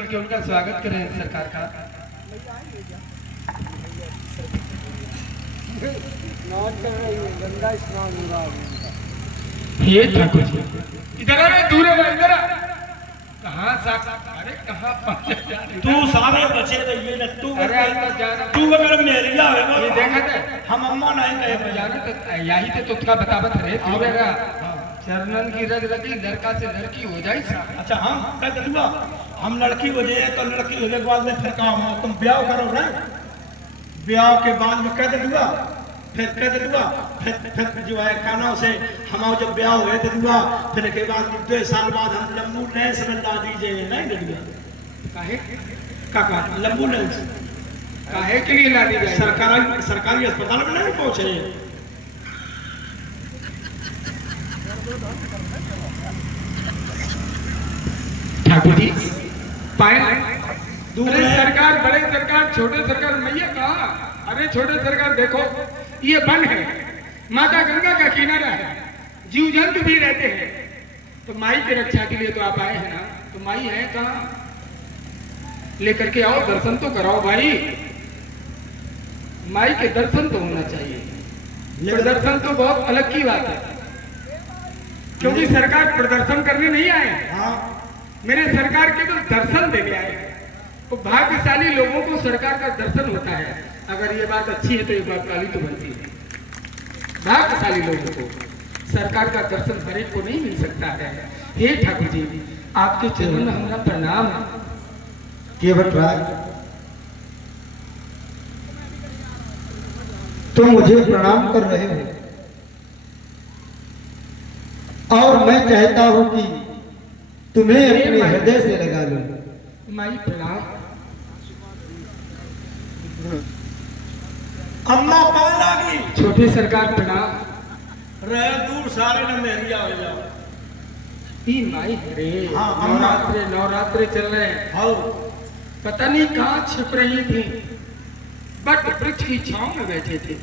चल के उनका स्वागत करें सरकार का। गंगा स्नान होगा। हे ठाकुर जी, इधर आ, दूर है, इधर आ। कहाँ अरे कहाँ तू सारे बचे रहिए न तू। अरे आप जाना तू अगर मेरिया है वो ये देखा था हम अम्मा नहीं कहे जाना तो यही तो तुझका बतावत रहे दूर है चरणन की रग रगी लड़का से लड़की हो जाए। अच्छा हम कह दूंगा हम लड़की हो जाए तो लड़की होने के बाद में फिर काम हो तुम ब्याह करो ना, ब्याह के बाद में कह दूंगा फिर कह दूंगा फिर जो है खाना से हम जब ब्याह हुए तो दूंगा फिर के बाद 2 साल बाद हम लंबू नए समझदा दीजिए नहीं दूंगा काहे काका लंबू नए काहे के लिए ला दी जाए? सरकारी अस्पताल में नहीं पहुंचे। ठाकुर जी पाए दूसरे सरकार बड़े सरकार छोटे सरकार मैया कहा? अरे छोटे सरकार देखो ये वन है, माता गंगा का किनारा है, जीव जंतु भी रहते हैं, तो माई की रक्षा के लिए तो आप आए हैं ना, तो माई है कहाँ? लेकर के आओ, दर्शन तो कराओ भाई। माई के दर्शन तो होना चाहिए। प्रदर्शन तो बहुत अलग की बात है, क्योंकि सरकार प्रदर्शन करने नहीं आए। हाँ मेरे सरकार के तो दर्शन देने आए। तो भाग्यशाली लोगों को सरकार का दर्शन होता है। अगर ये बात अच्छी है तो ये बात काली तो बनती है। भाग्यशाली लोगों को सरकार का दर्शन हर एक को नहीं मिल सकता है। हे ठाकुर जी, आपके चरणों में हमारा प्रणाम है। केवट राज, तुम मुझे प्रणाम कर रहे हो और मैं चाहता हूं कि तुम्हें अपने हृदय से लगा लूं। माई प्रणाम। अम्मा पाला की छोटे सरकार प्रणाम। रहे दूर सारे न मेरिया हो जाओ। तीन माई रे हाँ, अम्मा। नवरात्रे चल रहे हैं। हाँ पता नहीं कहाँ छिप रही थी, बट वृक्ष की छांव में बैठे थे।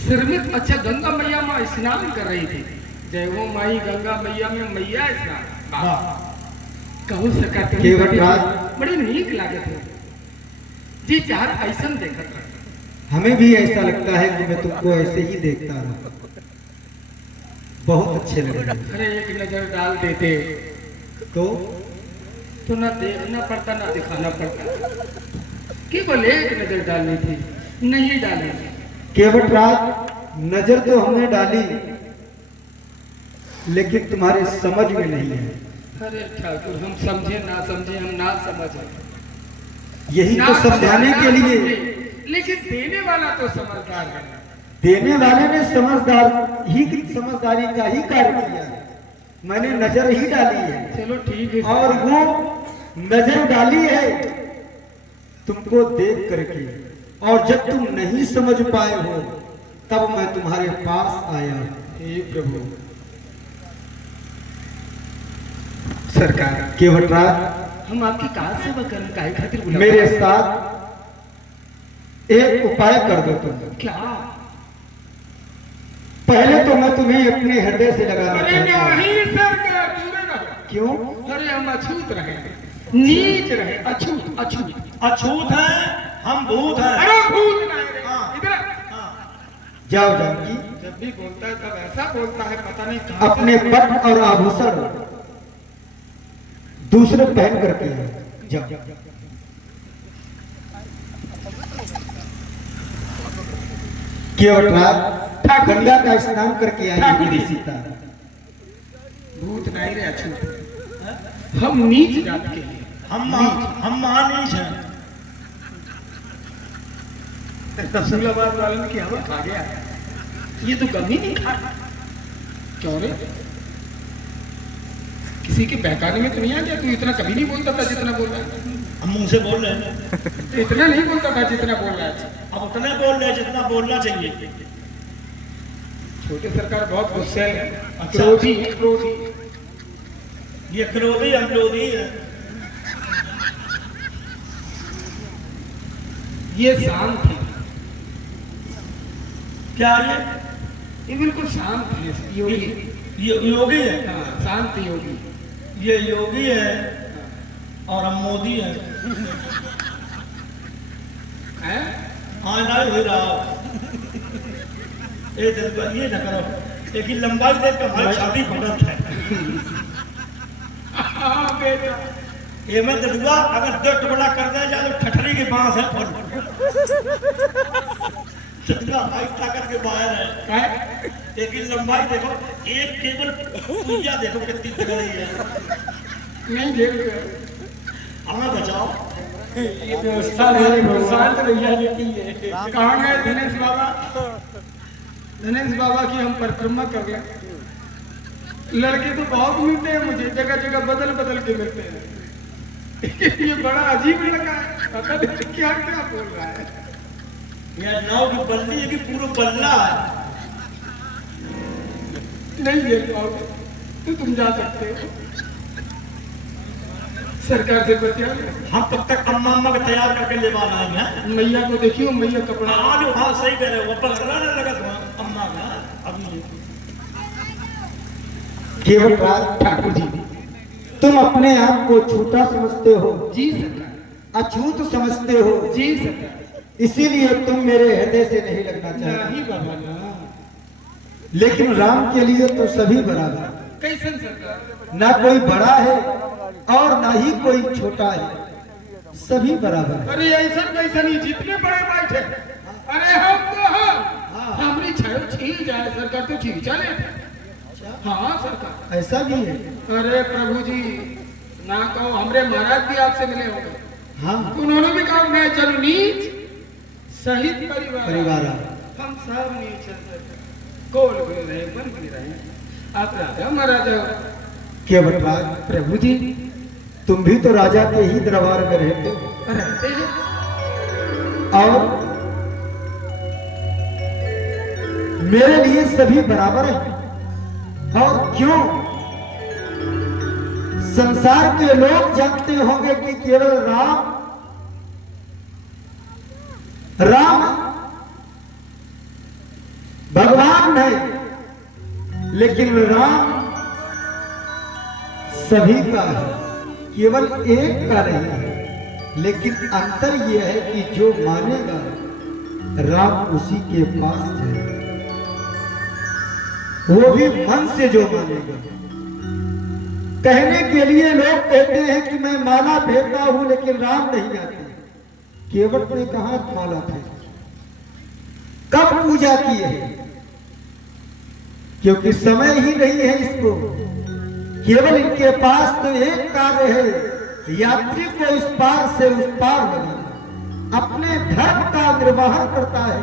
सिर में अच्छा गंगा मैया माँ स्नान कर रही थी। जय हो माई गंगा मैया में मैया स्नान। कहूँ सरकार बड़ी नीक लागत है जी, चाहत ऐसा देखा था। हमें भी ऐसा लगता है कि मैं तुमको ऐसे ही देखता रहा। बहुत अच्छे लग रहे। अरे एक नजर डाल देते तो ना देखना पड़ता ना दिखाना पड़ता। केवल एक नजर डालनी थी, नहीं डाली। केवट राज, नजर तो हमने डाली लेकिन तुम्हारे समझ में नहीं है। अरे ठाकुर, हम समझे ना समझे, हम ना समझे, यही तो समझाने के लिए। लेकिन देने वाला तो समझदार है। देने वाले ने समझदारी का ही कार्य किया है। मैंने नजर ही डाली है। चलो ठीक है। और वो नजर डाली है तुमको देख करके, और जब तुम नहीं समझ पाए हो तब मैं तुम्हारे पास आया। हे प्रभु सरकार, केवट राज, हम आपकी कार सेवा करने काहे खातिर बुलाए? मेरे साथ एक उपाय कर दो तुम। क्या? पहले तो मैं तुम्हें अपने हृदय से लगाना अरे चाहता हूं। नहीं सरकार, दूर रहो। क्यों? अरे हम अछूत रहे, नीच रहे, अछूत अछूत अछूत है, हम भूत हैं। अरे भूत नहीं रे। हाँ। इधर आ। जाओ जानकी, जब भी बोलता है तब ऐसा बोलता है, पता नहीं कहाँ अपने पट और आभूषण दूसरे पहन करके जाओ। केवट राज, गंगा का स्नान करके आई सीता। भूत नहीं रे, अछूत। हम नीच जात के हैं। हम महानीच हैं। तफसीलाबाद वाले की हवा खा गया, ये तो कभी नहीं खा। क्यों रे? किसी के बहकाने में तो नहीं आ गया? तू इतना कभी नहीं बोलता था जितना बोल रहा है। हम मुंह से बोल रहे हैं। तो इतना नहीं बोलता था जितना बोल रहा है। अब उतने बोल रहे हैं जितना बोलना चाहिए। छोटे सरकार बहुत गुस्से है। अच्छा। क्रोधी है, क्रोधी। ये क्रोधी हम क्रोधी है। ये शांत है। क्या ये बिल्कुल शांत है, योगी। ये योगी है। हाँ, शांत योगी। ये योगी है। और हम मोदी हैं। हैं? हाँ ना हो रहा ये न करो, लेकिन लंबाई देख कर हमारी शादी बढ़त है। हाँ बेटा, ये मैं दलुआ अगर दो टुकड़ा कर दे जा तो ठठरी के बांस है फल। दलुआ भाई ताकत के बाहर है, लेकिन लंबाई देखो, एक केवल पूजा देखो कितनी तगड़ी है। नहीं देख हमें बचाओ। ये व्यवस्था है, शांत भैया ने की है। कहाँ गए दिनेश बाबा? दिनेश बाबा की हम परिक्रमा कर लें। लड़के तो बहुत मिलते हैं मुझे, जगह जगह बदल बदल के मिलते हैं। ये बड़ा अजीब लड़का है, पता नहीं क्या क्या बोल रहा है। यह नाव की बल्ली है कि पूरा बल्ला है। नहीं ले पाओगे तो तुम जा सकते हो, सरकार से बतिया लो। हम तब तक अम्मा अम्मा को तैयार करके ले आएंगे। मैया को देखियो, मैया कपड़ा आज हाँ सही कह रहे हो, पकड़ना लगा अम्मा का अभी। केवल राज ठाकुर जी, तुम अपने आप को छोटा समझते हो, जी सरकार, अछूत समझते हो, जी सरकार। इसीलिए तुम मेरे हृदय से नहीं लगना नहीं चाहते। बाबा ना, लेकिन राम के लिए तो सभी बराबर, कैसन सरकार? ना कोई बड़ा है और ना ही कोई छोटा है, सभी बराबर है। अरे ऐसा कैसा नहीं, जितने बड़े बैठे, अरे हम तो हम हमारी छायो छी जाए सरकार तो छी चले। हाँ सरकार, ऐसा भी है। अरे प्रभु जी ना कहो, हमरे महाराज भी आपसे मिले होंगे, हाँ, उन्होंने भी कहा मैं चल नीच सहित परिवार, हम सब नीच गोल भी रहे, बन भी रहे। आप राजा महाराजा केवल राज, प्रभु जी तुम भी तो राजा के ही दरबार में रहते हो, रहते हैं। और मेरे लिए सभी बराबर हैं। और क्यों? संसार के लोग जानते होंगे कि केवल राम भगवान है, लेकिन राम सभी का है, केवल एक का नहीं है। लेकिन अंतर यह है कि जो मानेगा राम उसी के पास है, वो भी मन से जो मानेगा। कहने के लिए लोग कहते हैं कि मैं माला फेरता हूं लेकिन राम नहीं आते। केवट ने कहा माला फेर, कब पूजा की है? क्योंकि समय ही नहीं है इसको। केवल इनके पास तो एक कार्य है, यात्री को इस पार से उस पार बनाना। अपने धर्म का निर्वहन करता है,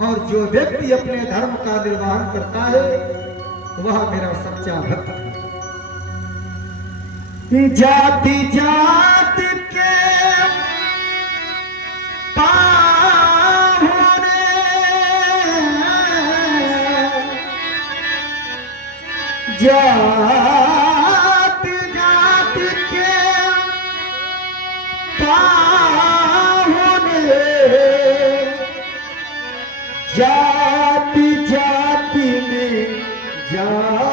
और जो व्यक्ति अपने धर्म का निर्वहन करता है वह मेरा सच्चा भक्त है। जाति जाति के पाहुने जाति जाति के पाहुने, जाति जाति में जात,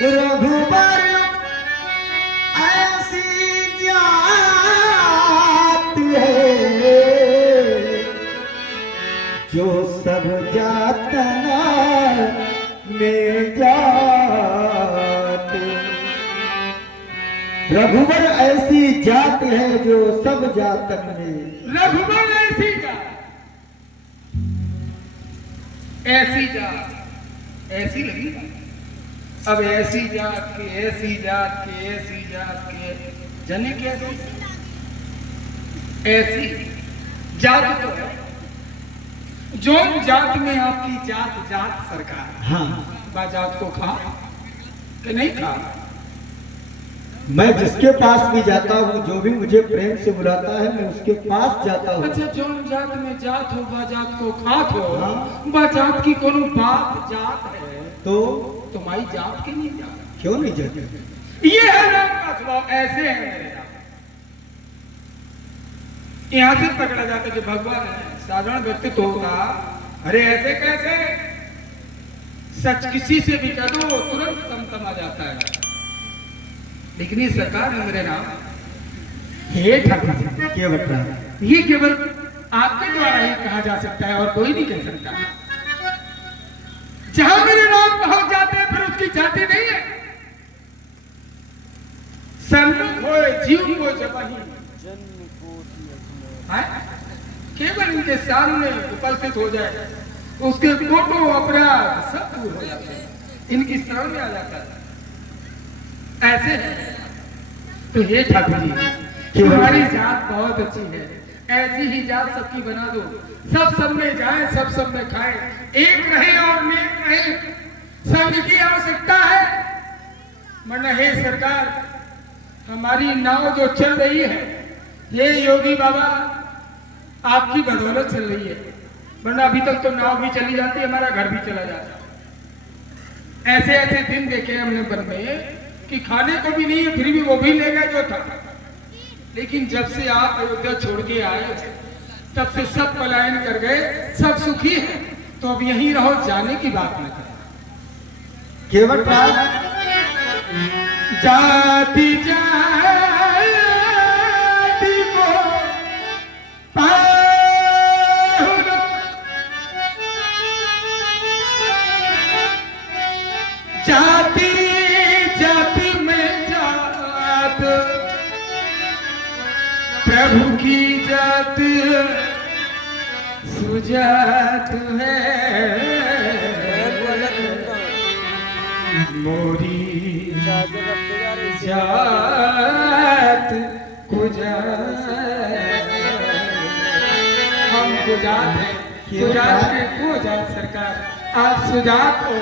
रघुबर ऐसी जात है जो सब जातना में जात। रघुवर ऐसी जात है जो सब जातन में, रघुबर ऐसी जात, ऐसी जात, ऐसी लगी। अब ऐसी जात की, ऐसी जात की, ऐसी जात की जने कैसी ऐसी जात तो है। जो जात में आपकी जात जात सरकार, हाँ, बा जात को खा कि नहीं खा? मैं जिसके पास भी जाता हूँ, जो भी मुझे प्रेम से बुलाता है, मैं उसके पास जाता हूँ। अच्छा, जो जात में जात हो, बा जात को खात हो, हाँ। बा जात की कोनो बात जात है तो तुम्हारी जात की नहीं जात। क्यों नहीं जाते? ये है राम का स्वभाव, ऐसे है मेरे राम। यहाँ से पकड़ा जाता कि भगवान है, साधारण व्यक्ति तो होगा, अरे ऐसे कैसे? सच किसी से भी कह दो तुरंत तमतमा जाता है। लेकिन ये सरकार है मेरे नाम, हे ठाकुर जी केवट राम, ये केवल आपके द्वारा ही कहा जा सकता है और कोई नहीं कह सकता। जहां मेरे नाम पहुंच जाते हैं फिर उसकी जाति नहीं है। सन्मुख हो जीव को जबाही केवल इनके सामने उपस्थित हो जाए उसके फोटो अपराध सब दूर हो जाते हैं, इनकी शरण में आ जाता है। ऐसे है तो हे ठाकुर जी तुम्हारी जात बहुत अच्छी है, ऐसी ही जात सबकी बना दो, सब में जाए, सब में खाए, एक रहे और नेक रहे। संघ की आवश्यकता है, वरना हे सरकार हमारी नाव जो चल रही है ये योगी बाबा आपकी बदौलत चल रही है, वरना अभी तक तो नाव भी चली जाती, हमारा घर भी चला जाता। ऐसे ऐसे दिन देखे हमने वन में कि खाने को भी नहीं है फिर भी वो भी ले गए जो था। लेकिन जब से आप अयोध्या छोड़ के आए तब से सब पलायन कर गए, सब सुखी है, तो अब यहीं रहो, जाने की बात न करो। केवट राम जाति जाति को पाहुन, जाति जाति में जात, प्रभु की जात सुजात है, मोरी जात कुजात। हम कुजात हैं, कुजात है कुजात सरकार, आप सुजात को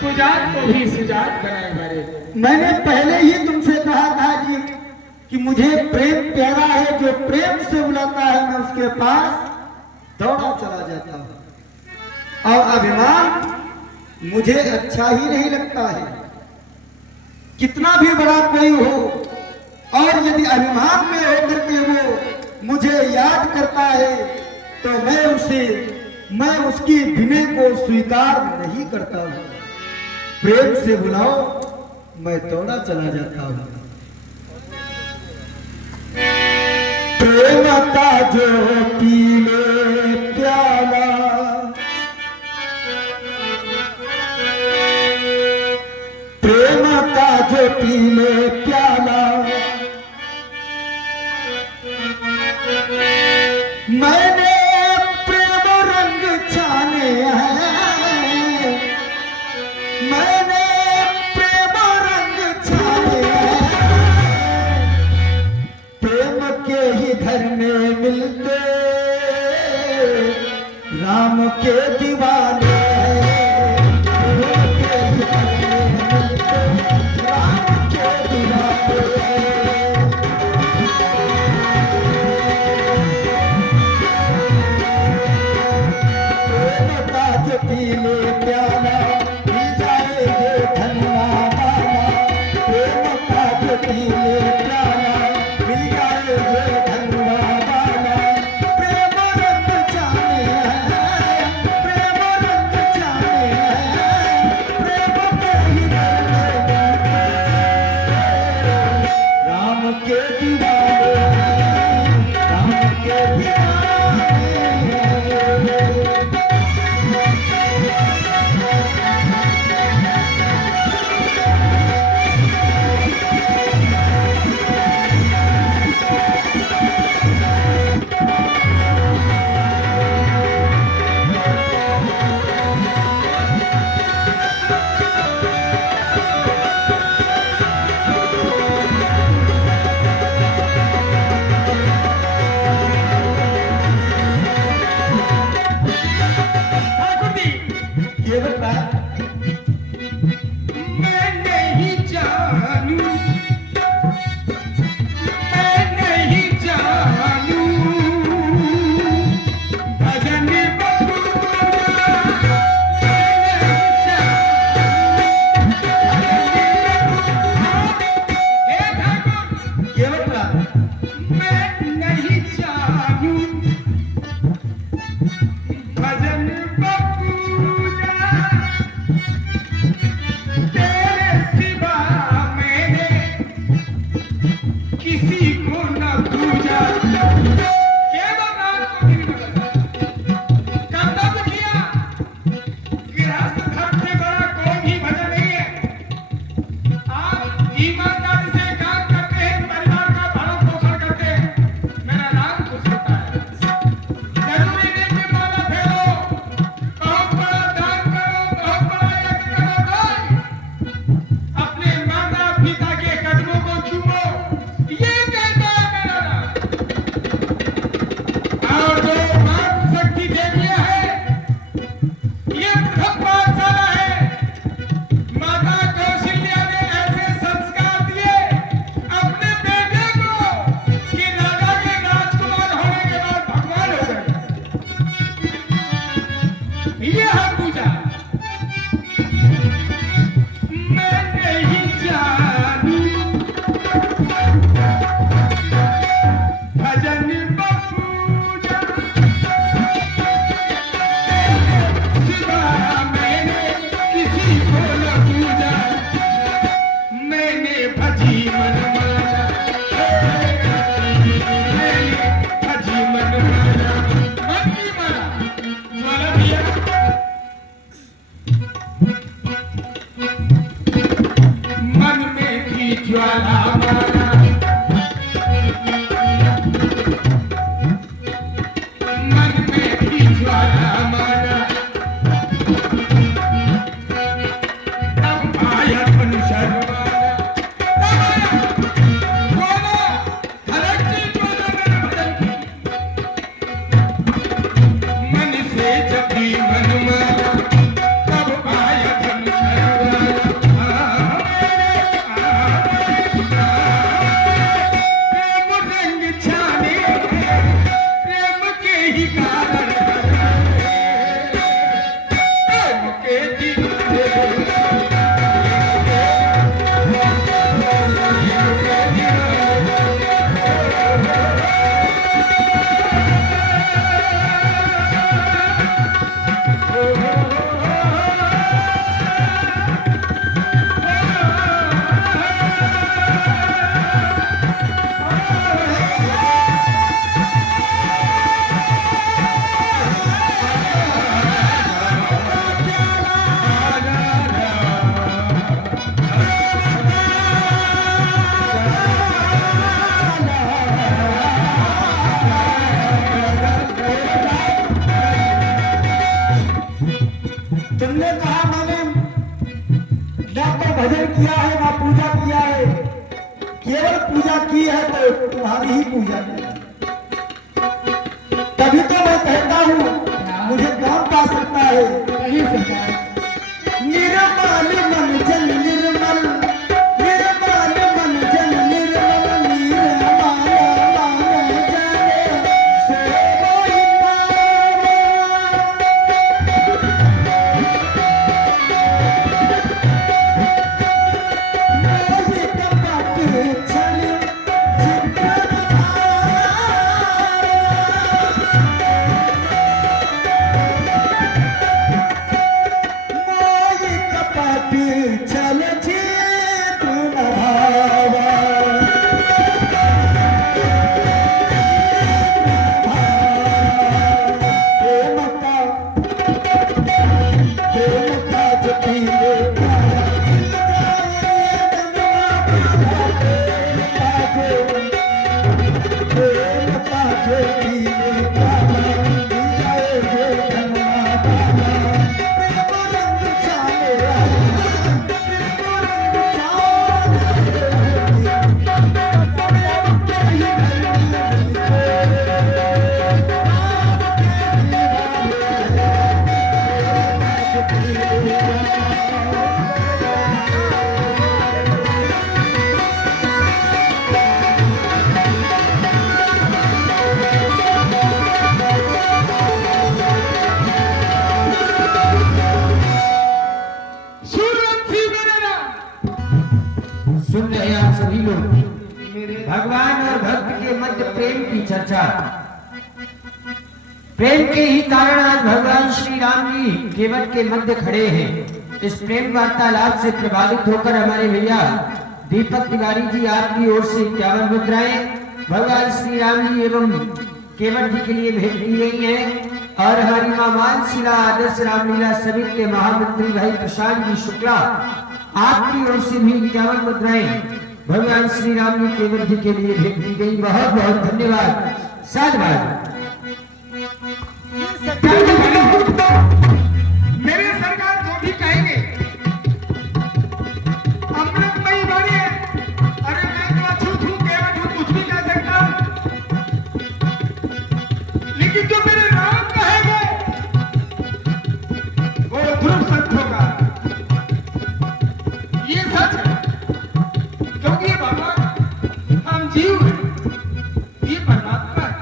कुजात को भी सुजात बनाए हमारे। मैंने पहले ही तुमसे कहा था जी कि मुझे प्रेम प्यारा है, जो प्रेम से बुलाता है मैं उसके पास दौड़ा चला जाता हूं, और अभिमान मुझे अच्छा ही नहीं लगता है। कितना भी बड़ा कोई हो और यदि अभिमान में होकर के वो मुझे याद करता है तो मैं उसकी विनय को स्वीकार नहीं करता हूं। प्रेम से बुलाओ मैं दौड़ा चला जाता हूं। प्रेम का जो पी ले प्याला, प्रेम का जो पी ले प्याला, मैंने प्रेम रंग छाने हैं, मैंने प्रेम रंग छाने हैं, प्रेम के ही घर में मिलते राम के दीवाने, पीले प्याला पी जाएंगे धनवा वाला, प्रेम का जो पीले प्याला पी जाएंगे धनवा वाला, प्रेम रंग जाने हैं, प्रेम रंग ही कारण प्रेम के दीवाने तुमने कहा मैंने ना तो भजन किया है ना पूजा किया है, केवल पूजा की है तो तुम्हारी ही पूजा की है। तभी तो मैं कहता हूँ मुझे कौन पा सकता है। नहीं सरकार निर्मल मन जन निर्मल, निर्मल मन जन निर्मल, निर्मल मन जन से कोई पावे। मोहि कपट छल चित्र मोहि कपट छल चित्र भावा। प्रेम का जो पीले सुन रहे हैं आप सभी लोग भगवान और भक्त के मध्य प्रेम की चर्चा। प्रेम के ही कारण आज भगवान श्री राम जी केवट के मध्य खड़े हैं। इस प्रेम वार्तालाप से प्रभावित होकर हमारे भैया दीपक तिवारी जी आपकी ओर से 51 मुद्राएं भगवान श्री राम जी एवं केवट जी के लिए भेज दी गई है। और हमारी मां मानशिला आदर्श रामलीला समिति के महामंत्री भाई प्रशांत जी शुक्ला आपकी ओर से भी 51 मुद्राएं भगवान श्री राम जी केवट जी के लिए भेज दी गई। बहुत बहुत धन्यवाद। साधुवाद। मेरे सरकार जो भी कहेंगे अमृतमयी वाणी है। अरे मैं तो अछूत हूँ, केवट हूँ, कुछ भी कह सकता हूँ, लेकिन जो मेरे राम कहेंगे वो ध्रुव सत्य होगा। ये सच है, क्योंकि ये भगवान हम जीव हैं, ये परमात्मा है।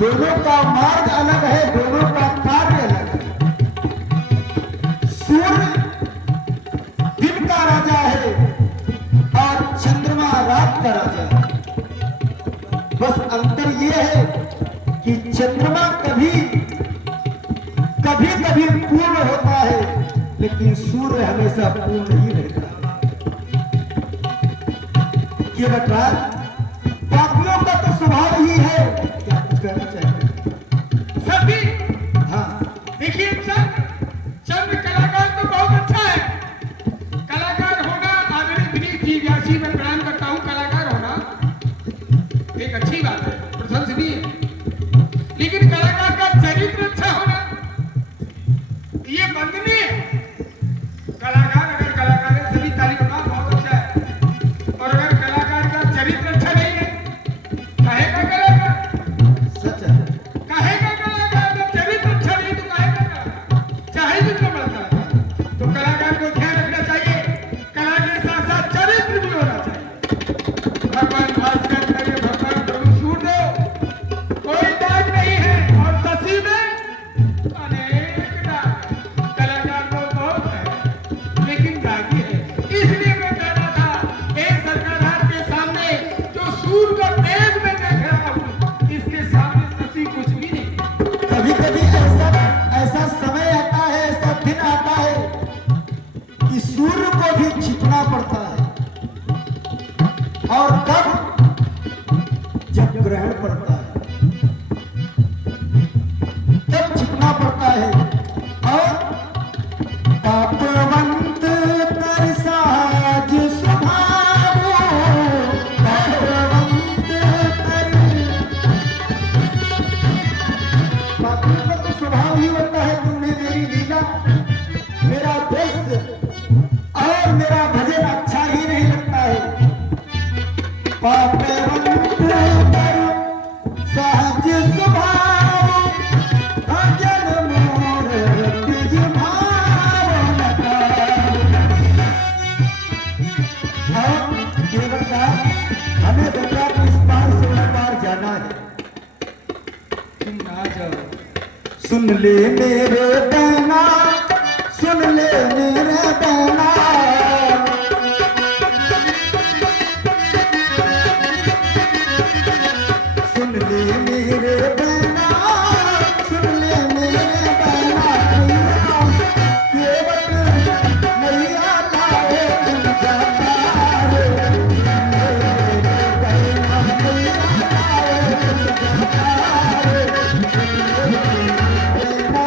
दोनों का मार्ग अलग है, दोनों का कार्य अलग है। सूर्य दिन का राजा है और चंद्रमा रात का राजा है। बस अंतर यह है कि चंद्रमा कभी कभी पूर्ण होता है, लेकिन सूर्य हमेशा पूर्ण ही रहता है। ये बता, पापियों का तो स्वभाव ही है। क्या कुछ कहना चाहिए सर जी? हाँ, देखिए चंद्र कलाकार तो बहुत अच्छा है। कलाकार होना, आदरणीय दिलीप जी व्यासी मैं प्रणाम करता हूँ। कलाकार होना एक अच्छी बात है, प्रशंसनीय है, लेकिन कलाकार का चरित्र अच्छा होना ये वंदनीय है। कलाकार अगर कलाकार है, सभी तारीफ करना बहुत अच्छा है, और अगर कलाकार का चरित्र अच्छा नहीं है, कहेगा कलाकार? सच है। कहेगा कलाकार? जब चरित्र अच्छा नहीं तो कहेगा कलाकार, चाहे जितना बड़ा कलाकार। तो कलाकार को ध्यान रखना चाहिए, कला के साथ साथ चरित्र भी होना चाहिए। भगवान भास्कर करे, भगवान प्रभु सूर्य कोई दाग नहीं है, और शशि में अनेक दाग है। कलाकार को बहुत है, लेकिन दागी है। इसलिए मैं कहना था, एक सरकार के सामने जो सूर्य का तेज में देख रहा हूँ, इसके सामने शशि कुछ भी नहीं। कभी कभी ऐसा समय आता है, ऐसा दिन आता है कि सूर्य को भी छिपना पड़ता है। और कब? जब ग्रहण पड़ता है तब छिपना पड़ता है। और पापवंत कर साज सुभावो, पापवंत कर। पापियों का तो स्वभाव ही होता है, तुमने मेरी लीला, मेरा दृश्य और मेरा भजन अच्छा ही नहीं लगता है। पापवंत कर सहज स्वभाव, भजन मोर तिज भाव नकार। और ये बता, हमें बता कि इस पार से उस पार जाना है। तुम ना जाओ। सुन ले मेरे बहना, सुन ले मेरे बहना, सुन ले मेरे बहना, सुन ले मेरे बहना। केवट नहीं आता है, दिल जाता है। मेरे बहना नहीं आता है, दिल जाता है। बहना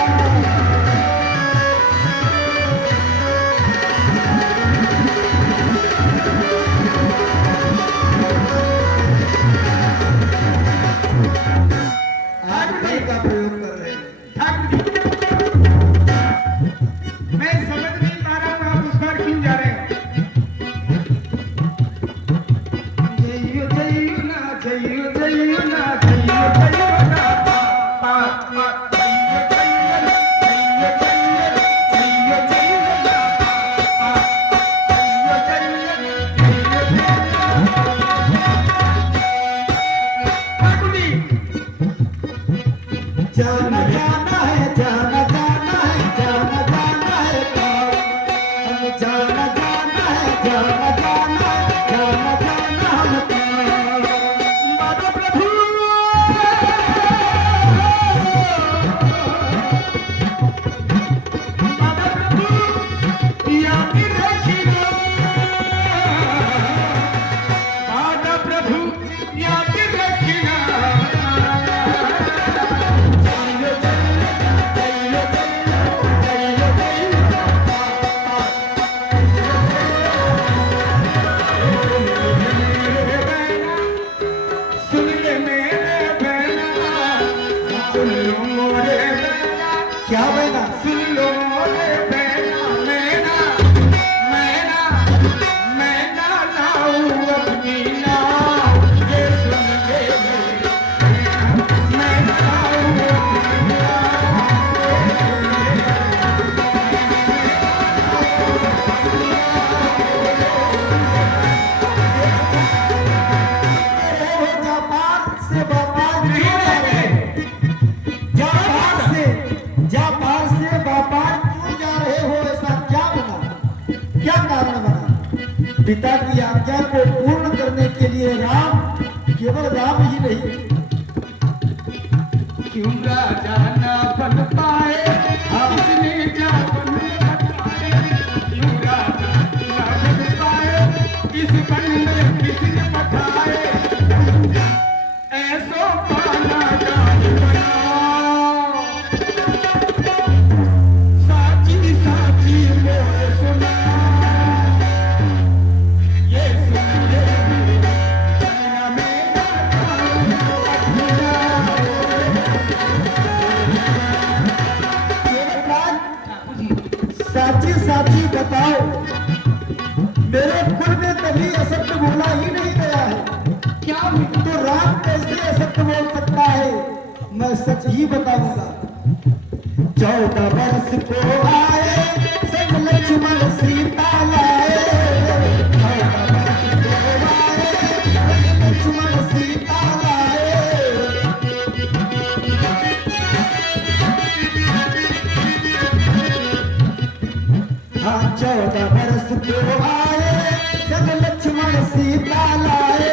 पिता की आज्ञा को पूर्ण करने के लिए राम, केवल राम ही नहीं, क्यों राजा ना बन पाए आपने जा बन पाए, क्यों राजा ना बन पाए इस बन में किसने पठाए, ऐसो पाना जान बनाओ, साची साची मोर सुना, ये सुनिए मेरा मेरा साची साची बताओ, मेरे कुल में कभी असत्य बोला ही नहीं गया है, क्या हुआ? तो राम कैसे असत्य बोल सकता है? मैं सच ही बताऊंगा। 14 वर्ष को आए सब लक्ष्मण सीता लाए, 14 वर्ष को आए सब लक्ष्मण सीता लाए। हाँ 14 वर्ष को आए सब लक्ष्मण सीता लाए,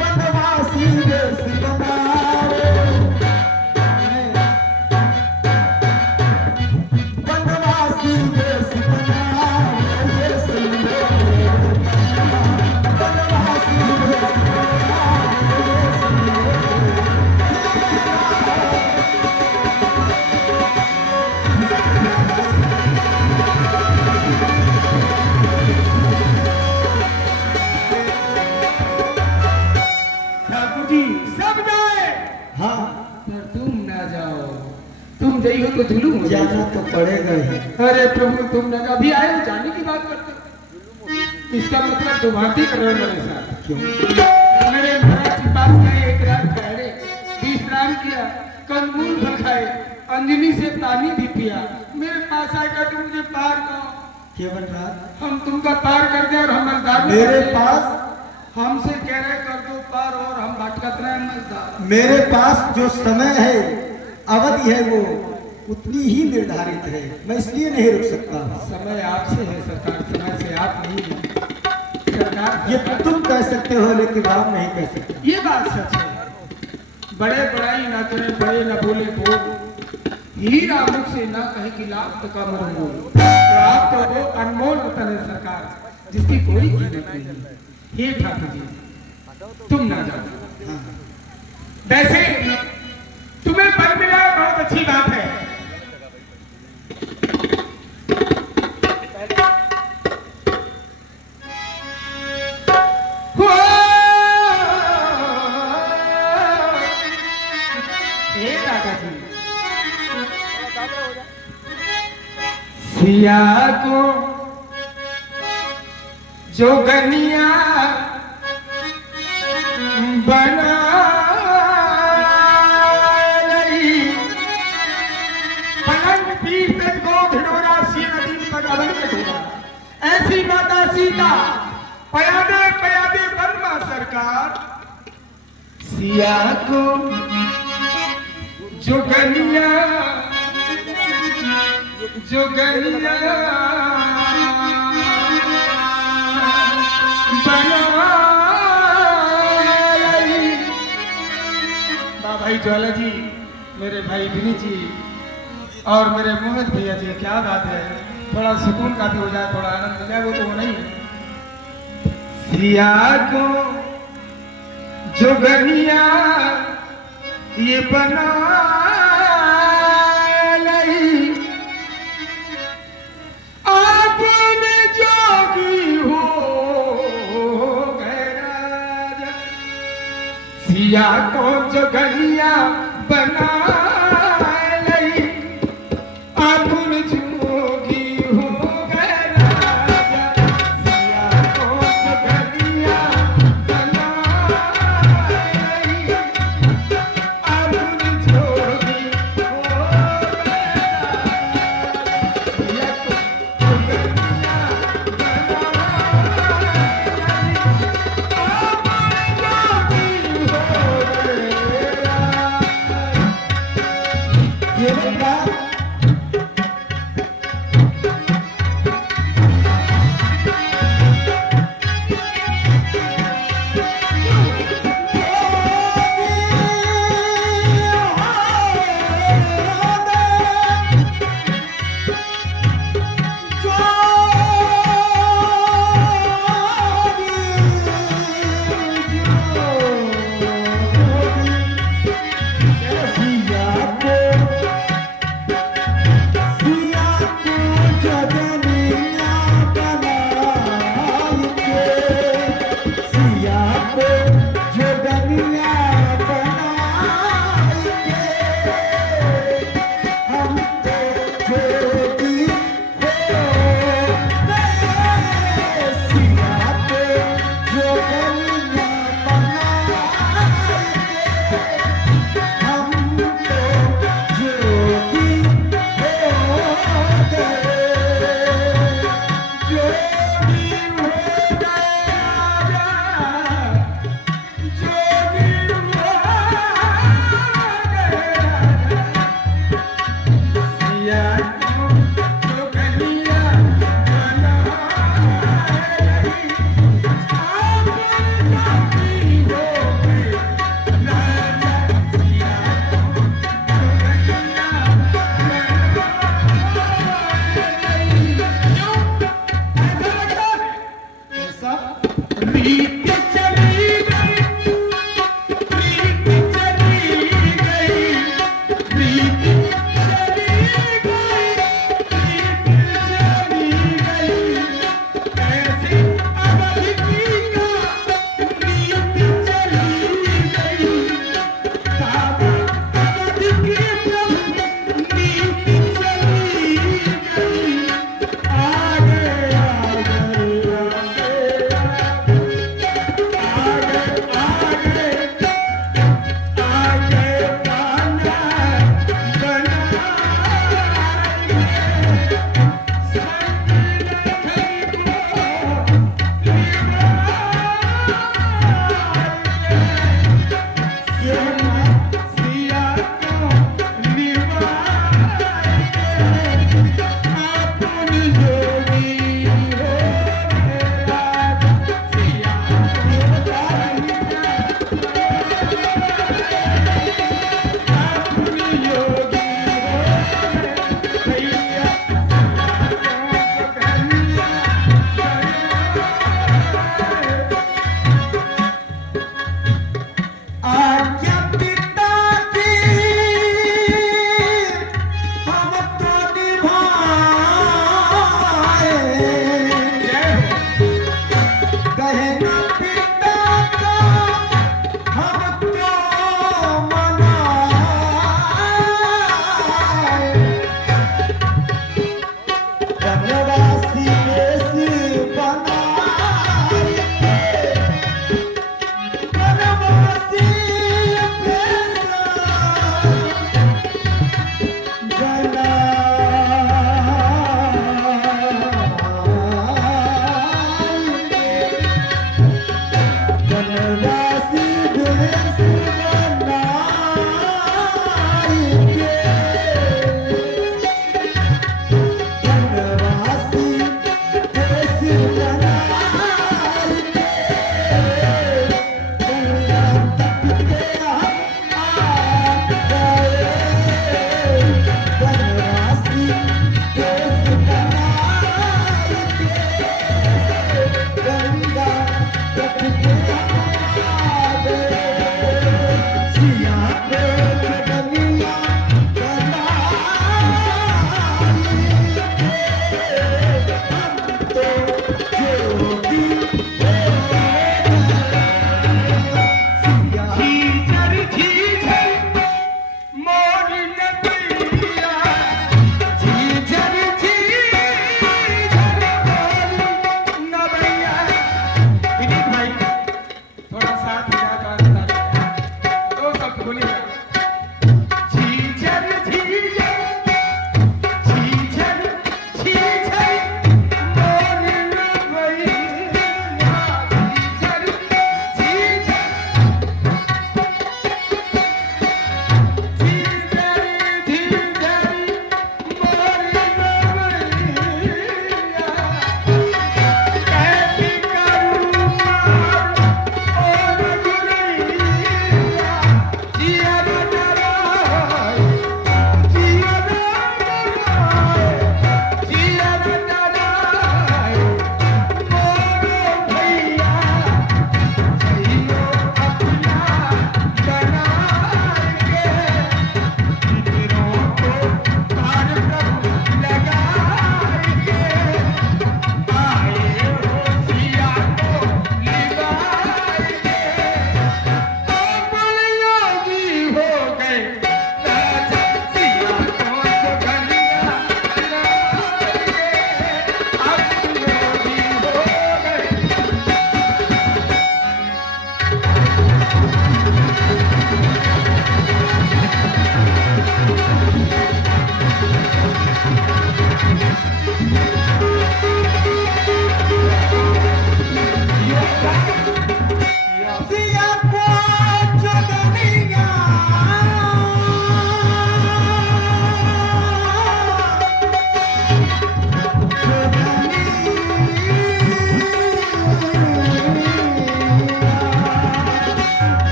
वनवासी देश बनाए, वनवासी देश बनाए, ये सुन लो वनवासी देश बनाए, ये सुन लो। ठाकुर जी सब जाए हाँ पर तुम ना जाओ, तुम गई हो तो जुलूम हो जाना जाएगा। तो पड़ेगा ही। अरे प्रभु तुम ना जाओ, अभी आए हो जाने की बात करते हो। इसका मतलब तुम्हारी कर रहे हो मेरे साथ। क्यों? मेरे महाराज के पास गए, एक रात ठहरे, विश्राम किया, कंदमूल फल खाए, अंजनी से पानी भी पिया, मेरे पास आएगा तुम मुझे पार करो, केवल रात हम तुमका पार कर दे और हम मजदार में मेरे पड़े। पास हमसे कह रहे कर दो पार और हम भटकत रहे मजदार। मेरे पास जो समय है, अवधि है, वो उतनी ही निर्धारित है, मैं इसलिए नहीं रुक सकता। समय आपसे है सरकार, समय से आप नहीं है सरकार। ये तुम कह सकते हो लेकिन राम नहीं कह सकता। ये बात सच है, बड़े बड़ाई ना करें, बड़े न बोले बोल, हीरा मुख से ना कहे कि लाख टका मरमूल, तो आप तो वो अनमोल रतन है सरकार, जिसकी कोई कीमत नहीं। हे ठाकुर जी तुम ना जाओ, वैसे तुम्हें पद मिला बहुत अच्छी बात है, हे दादा जी सिया को जोगनिया बना लई, पलंग पीर तक को ढिढोरा सी नदी तक अवन के ढोरा, ऐसी माता सीता पयादे पयादे बनमा सरकार, सिया को जोगनिया जोगनिया बना लई। भाई ज्वाला जी, मेरे भाई विनीत जी और मेरे मोहित भैया जी, क्या बात है, थोड़ा सुकून का भी हो जाए, थोड़ा आनंद मिल जाए, वो तो वो नहीं। सिया को जोगनिया ये बना लई, आपने जोगी हो गए राजा, सिया को जोगनिया बना लई, आपने जोगी हो गए राजा, सिया को जोगनिया बना लई, आपने जोगी हो गए राजा, सिया को बीत